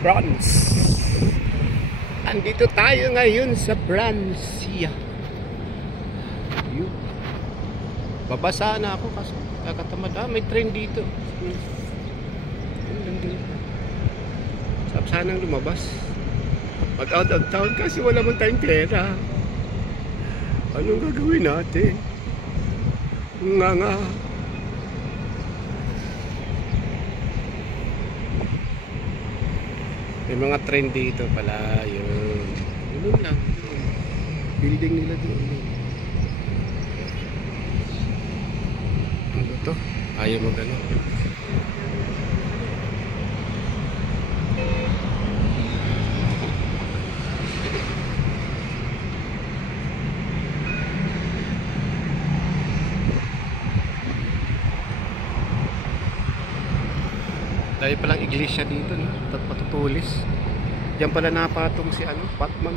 France. Andito tayo ngayon sa Francia. Babasa na ako kasi kakatamad. May train dito. Sarap sanang lumabas. Mag out of town kasi wala man tayong pera. Anong gagawin natin? Nga. May mga train dito pala. Yun lang. Building nila doon. Ano to? Ayaw mo gano'n. Dahil palang iglesia dito, no? Patutulis. Diyan pala napatong si Batman.